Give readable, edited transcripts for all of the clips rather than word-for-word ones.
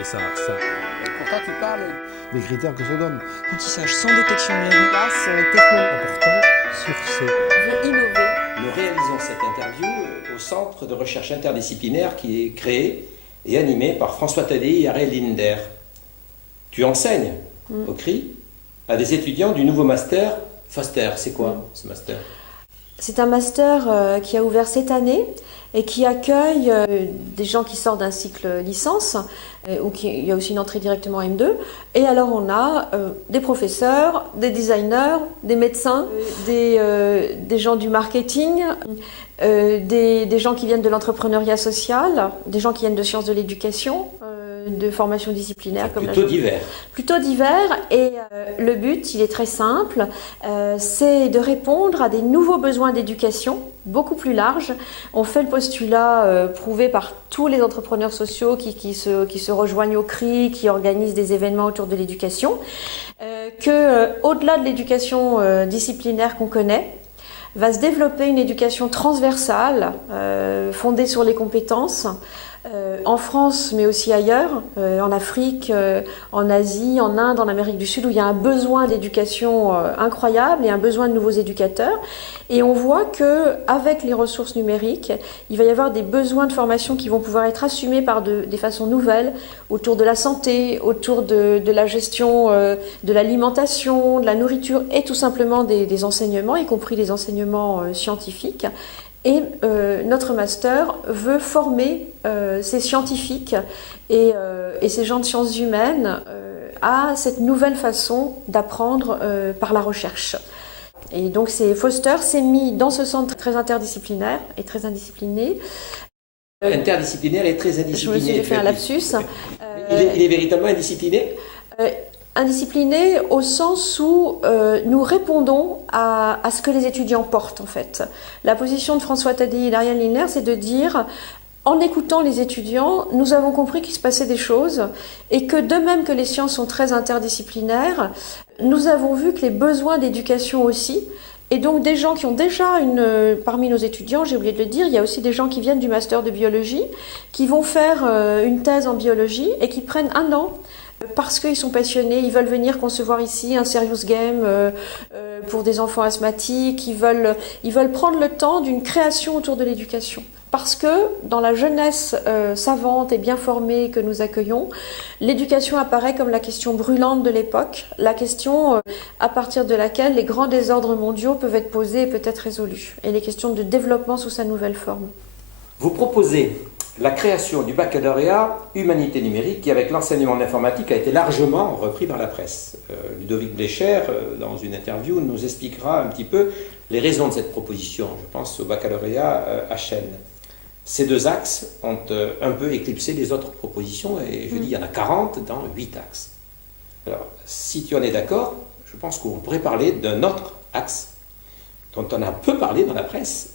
Et ça... Pourtant, tu parles des critères que ça donne. Apprentissage sans détection de la place, technologie. Important sur ces... Veut innover. Nous réalisons cette interview au Centre de recherche interdisciplinaire qui est créé et animé par François Tadei et Ariel Linder. Tu enseignes au CRI à des étudiants du nouveau master Foster. C'est quoi ce master? C'est un master qui a ouvert cette année et qui accueille des gens qui sortent d'un cycle licence, ou il y a aussi une entrée directement en M2. Et alors on a des professeurs, des designers, des médecins, des gens du marketing, des gens qui viennent de l'entrepreneuriat social, des gens qui viennent de sciences de l'éducation, de formation disciplinaire. Plutôt divers. Plutôt divers, et le but, il est très simple, c'est de répondre à des nouveaux besoins d'éducation, beaucoup plus larges. On fait le postulat prouvé par tous les entrepreneurs sociaux qui se rejoignent au CRI, qui organisent des événements autour de l'éducation, au-delà de l'éducation disciplinaire qu'on connaît, va se développer une éducation transversale, fondée sur les compétences, en France, mais aussi ailleurs, en Afrique, en Asie, en Inde, en Amérique du Sud, où il y a un besoin d'éducation incroyable et un besoin de nouveaux éducateurs. Et on voit qu'avec les ressources numériques, il va y avoir des besoins de formation qui vont pouvoir être assumés par des façons nouvelles, autour de la santé, autour de la gestion de l'alimentation, de la nourriture, et tout simplement des enseignements, y compris des enseignements scientifiques. Et notre master veut former ces scientifiques et ces gens de sciences humaines à cette nouvelle façon d'apprendre par la recherche. Et donc Foster s'est mis dans ce centre très interdisciplinaire et très indiscipliné. Interdisciplinaire et très indiscipliné. J'ai fait un lapsus. Il est véritablement indiscipliné? Indiscipliné au sens où nous répondons à ce que les étudiants portent en fait. La position de François Tadei et d'Ariel Linder, c'est de dire, en écoutant les étudiants, nous avons compris qu'il se passait des choses et que de même que les sciences sont très interdisciplinaires, nous avons vu que les besoins d'éducation aussi, et donc des gens qui ont déjà parmi nos étudiants, j'ai oublié de le dire, il y a aussi des gens qui viennent du master de biologie, qui vont faire une thèse en biologie et qui prennent 1 an parce qu'ils sont passionnés, ils veulent venir concevoir ici un serious game pour des enfants asthmatiques, ils veulent prendre le temps d'une création autour de l'éducation. Parce que dans la jeunesse savante et bien formée que nous accueillons, l'éducation apparaît comme la question brûlante de l'époque, la question à partir de laquelle les grands désordres mondiaux peuvent être posés et peut-être résolus, et les questions de développement sous sa nouvelle forme. Vous proposez la création du baccalauréat humanité numérique qui, avec l'enseignement en informatique, a été largement repris par la presse. Ludovic Blécher, dans une interview, nous expliquera un petit peu les raisons de cette proposition. Je pense au baccalauréat HN. Ces 2 axes ont un peu éclipsé les autres propositions, et je dis il y en a 40 dans 8 axes. Alors, si tu en es d'accord, je pense qu'on pourrait parler d'un autre axe dont on a peu parlé dans la presse.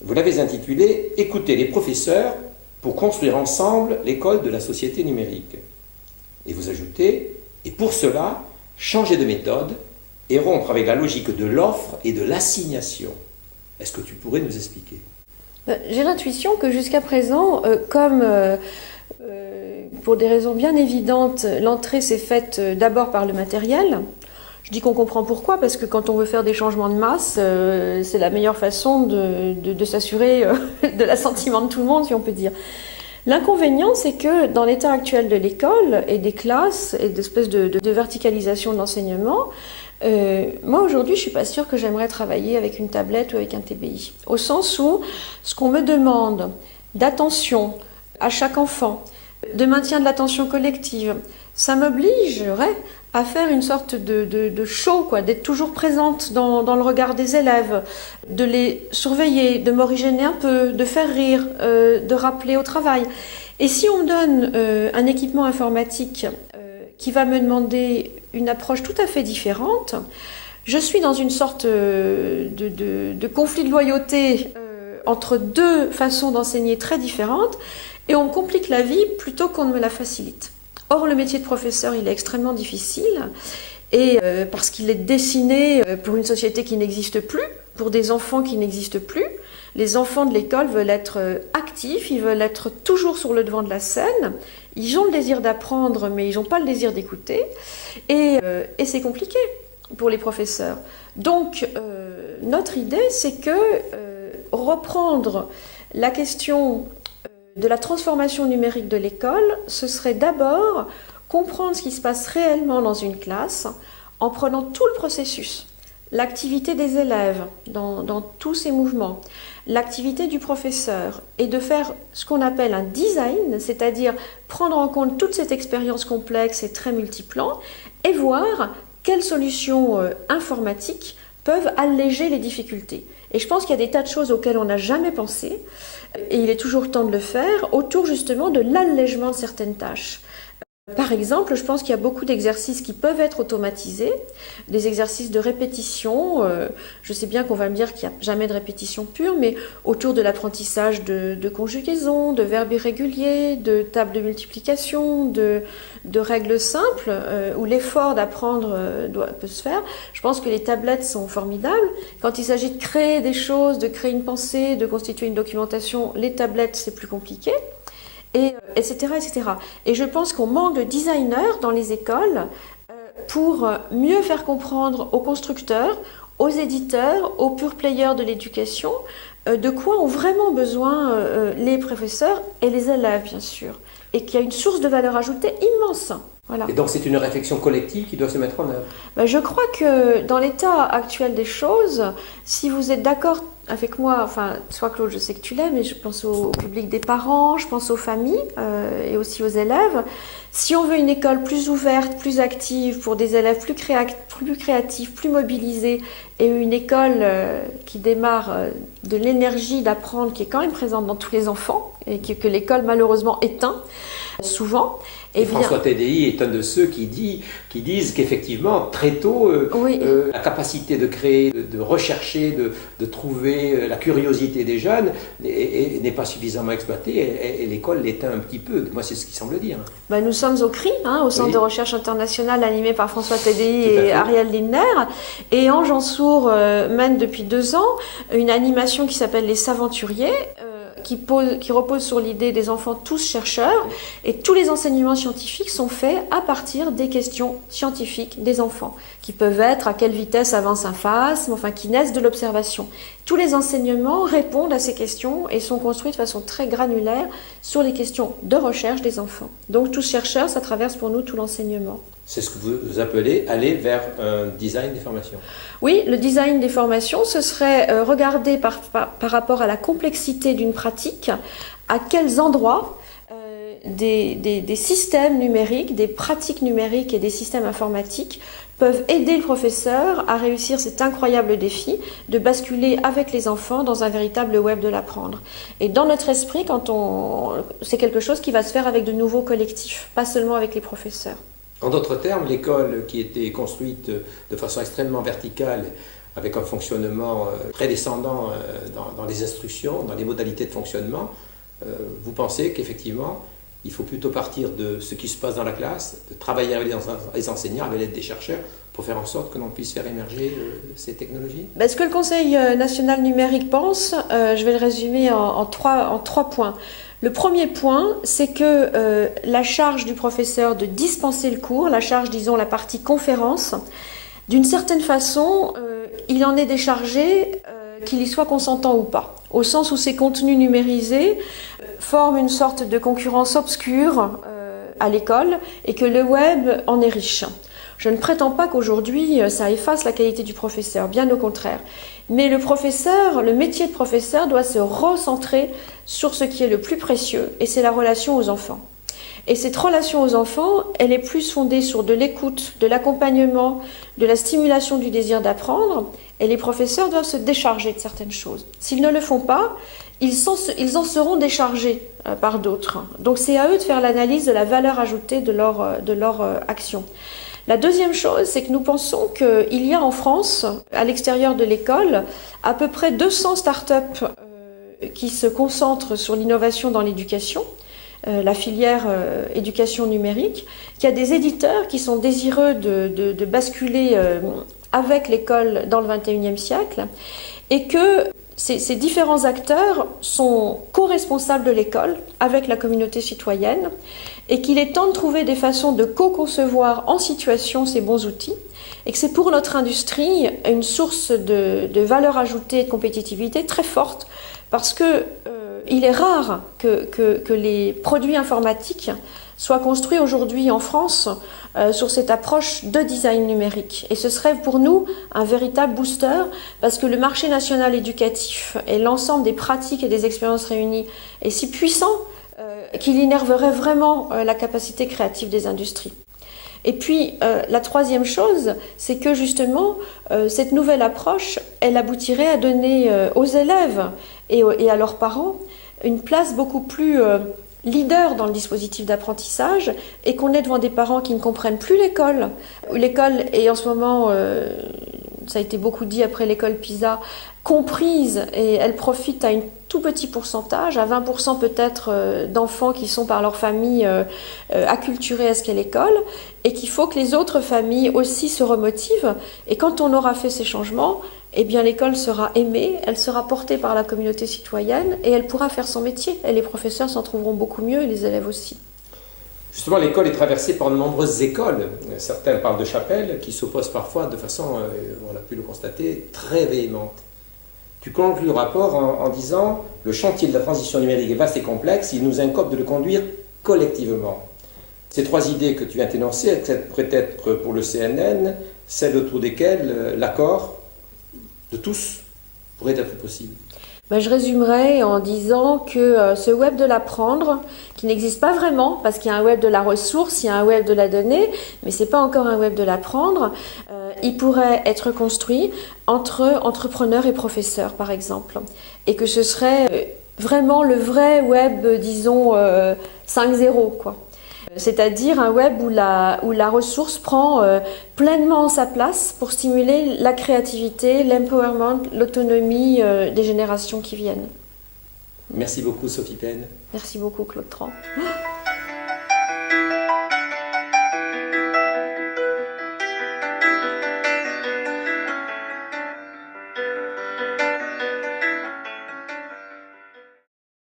Vous l'avez intitulé « Écouter les professeurs pour construire ensemble l'école de la société numérique ». Et vous ajoutez « Et pour cela, changer de méthode et rompre avec la logique de l'offre et de l'assignation ». Est-ce que tu pourrais nous expliquer ? J'ai l'intuition que jusqu'à présent, comme pour des raisons bien évidentes, l'entrée s'est faite d'abord par le matériel. Je dis qu'on comprend pourquoi, parce que quand on veut faire des changements de masse, c'est la meilleure façon de s'assurer de l'assentiment de tout le monde, si on peut dire. L'inconvénient, c'est que dans l'état actuel de l'école et des classes et d'espèces de verticalisation de l'enseignement, moi aujourd'hui je suis pas sûre que j'aimerais travailler avec une tablette ou avec un TBI, au sens où ce qu'on me demande d'attention à chaque enfant, de maintien de l'attention collective, ça m'obligerait à faire une sorte de show, d'être toujours présente dans le regard des élèves, de les surveiller, de m'originer un peu, de faire rire, de rappeler au travail. Et si on me donne un équipement informatique qui va me demander une approche tout à fait différente, je suis dans une sorte de conflit de loyauté entre 2 façons d'enseigner très différentes, et on me complique la vie plutôt qu'on ne me la facilite. Or, le métier de professeur, il est extrêmement difficile, et parce qu'il est dessiné pour une société qui n'existe plus, pour des enfants qui n'existent plus. Les enfants de l'école veulent être actifs, ils veulent être toujours sur le devant de la scène, Ils ont le désir d'apprendre, mais ils n'ont pas le désir d'écouter. Et c'est compliqué pour les professeurs. Donc, notre idée, c'est que reprendre la question de la transformation numérique de l'école, ce serait d'abord comprendre ce qui se passe réellement dans une classe en prenant tout le processus. L'activité des élèves dans tous ces mouvements, l'activité du professeur, et de faire ce qu'on appelle un design, c'est-à-dire prendre en compte toute cette expérience complexe et très multiplan, et voir quelles solutions informatiques peuvent alléger les difficultés. Et je pense qu'il y a des tas de choses auxquelles on n'a jamais pensé, et il est toujours temps de le faire, autour justement de l'allègement de certaines tâches. Par exemple, je pense qu'il y a beaucoup d'exercices qui peuvent être automatisés, des exercices de répétition. Je sais bien qu'on va me dire qu'il n'y a jamais de répétition pure, mais autour de l'apprentissage de conjugaison, de verbes irréguliers, de tables de multiplication, de règles simples, où l'effort d'apprendre peut se faire. Je pense que les tablettes sont formidables. Quand il s'agit de créer des choses, de créer une pensée, de constituer une documentation, les tablettes, c'est plus compliqué. Etc., etc. Et je pense qu'on manque de designers dans les écoles pour mieux faire comprendre aux constructeurs, aux éditeurs, aux pure players de l'éducation, de quoi ont vraiment besoin les professeurs et les élèves, bien sûr. Et qu'il y a une source de valeur ajoutée immense. Voilà. Et donc c'est une réflexion collective qui doit se mettre en œuvre. Je crois que dans l'état actuel des choses, si vous êtes d'accord avec moi, enfin, soit Claude, je sais que tu l'es, mais je pense au public des parents, je pense aux familles et aussi aux élèves. Si on veut une école plus ouverte, plus active, pour des élèves plus créatifs, plus mobilisés, et une école qui démarre de l'énergie d'apprendre qui est quand même présente dans tous les enfants, et que l'école malheureusement éteint souvent. Et François TDI est un de ceux qui disent qu'effectivement, très tôt, la capacité de créer, de rechercher, de trouver la curiosité des jeunes n'est pas suffisamment exploitée et l'école l'éteint un petit peu. Moi, c'est ce qu'il semble dire. Nous sommes au CRI, au Centre de recherche international animé par François TDI et Ariel Lindner. Et Ange Ansour mène depuis 2 ans une animation qui s'appelle Les Saventuriers, qui repose sur l'idée des enfants tous chercheurs, et tous les enseignements scientifiques sont faits à partir des questions scientifiques des enfants, qui peuvent être à quelle vitesse avance un phasme, enfin qui naissent de l'observation. Tous les enseignements répondent à ces questions et sont construits de façon très granulaire sur les questions de recherche des enfants. Donc tous chercheurs, ça traverse pour nous tout l'enseignement. C'est ce que vous appelez aller vers un design des formations. Oui, le design des formations, ce serait regarder par rapport à la complexité d'une pratique, à quels endroits des systèmes numériques, des pratiques numériques et des systèmes informatiques peuvent aider le professeur à réussir cet incroyable défi de basculer avec les enfants dans un véritable web de l'apprendre. Et dans notre esprit, c'est quelque chose qui va se faire avec de nouveaux collectifs, pas seulement avec les professeurs. En d'autres termes, l'école qui était construite de façon extrêmement verticale, avec un fonctionnement très descendant dans les instructions, dans les modalités de fonctionnement, vous pensez qu'effectivement, il faut plutôt partir de ce qui se passe dans la classe, de travailler avec les enseignants, avec l'aide des chercheurs, pour faire en sorte que l'on puisse faire émerger ces technologies? Ce que le Conseil national numérique pense, je vais le résumer en trois points. Le premier point, c'est que la charge du professeur de dispenser le cours, la charge, disons, la partie conférence, d'une certaine façon, il en est déchargé qu'il y soit consentant ou pas, au sens où ces contenus numérisés forment une sorte de concurrence obscure à l'école et que le web en est riche. Je ne prétends pas qu'aujourd'hui ça efface la qualité du professeur, bien au contraire. Mais le métier de professeur doit se recentrer sur ce qui est le plus précieux, et c'est la relation aux enfants. Et cette relation aux enfants, elle est plus fondée sur de l'écoute, de l'accompagnement, de la stimulation du désir d'apprendre, et les professeurs doivent se décharger de certaines choses. S'ils ne le font pas, ils en seront déchargés par d'autres. Donc c'est à eux de faire l'analyse de la valeur ajoutée de leur action. La deuxième chose, c'est que nous pensons qu'il y a en France, à l'extérieur de l'école, à peu près 200 startups qui se concentrent sur l'innovation dans l'éducation, la filière éducation numérique, qu'il y a des éditeurs qui sont désireux de basculer avec l'école dans le XXIe siècle, et que ces différents acteurs sont co-responsables de l'école avec la communauté citoyenne, et qu'il est temps de trouver des façons de co-concevoir en situation ces bons outils, et que c'est pour notre industrie une source de valeur ajoutée et de compétitivité très forte, parce que il est rare que les produits informatiques soient construits aujourd'hui en France sur cette approche de design numérique. Et ce serait pour nous un véritable booster, parce que le marché national éducatif et l'ensemble des pratiques et des expériences réunies est si puissant qu'il innerverait vraiment la capacité créative des industries. Et puis, la troisième chose, c'est que justement, cette nouvelle approche, elle aboutirait à donner aux élèves et à leurs parents une place beaucoup plus leader dans le dispositif d'apprentissage, et qu'on est devant des parents qui ne comprennent plus l'école. L'école est en ce moment, ça a été beaucoup dit après l'école PISA, comprise, et elle profite à un tout petit pourcentage, à 20% peut-être d'enfants qui sont par leur famille acculturés à ce qu'est l'école, et qu'il faut que les autres familles aussi se remotivent. Et quand on aura fait ces changements, eh bien l'école sera aimée, elle sera portée par la communauté citoyenne, et elle pourra faire son métier. Et les professeurs s'en trouveront beaucoup mieux, et les élèves aussi. Justement, l'école est traversée par de nombreuses écoles. Certains parlent de chapelles, qui s'opposent parfois de façon, on a pu le constater, très véhémente. Tu conclus le rapport en disant « Le chantier de la transition numérique est vaste et complexe, il nous incombe de le conduire collectivement ». Ces trois idées que tu viens d'énoncer, elles pourraient être pour le CNN celles autour desquelles l'accord de tous pourrait être possible. Je résumerai en disant que ce web de l'apprendre, qui n'existe pas vraiment, parce qu'il y a un web de la ressource, il y a un web de la donnée, mais ce n'est pas encore un web de l'apprendre, il pourrait être construit entre entrepreneurs et professeurs, par exemple. Et que ce serait vraiment le vrai web, disons, 5.0, quoi. C'est-à-dire un web où la ressource prend pleinement sa place pour stimuler la créativité, l'empowerment, l'autonomie des générations qui viennent. Merci beaucoup Sophie Pen. Merci beaucoup Claude Tran.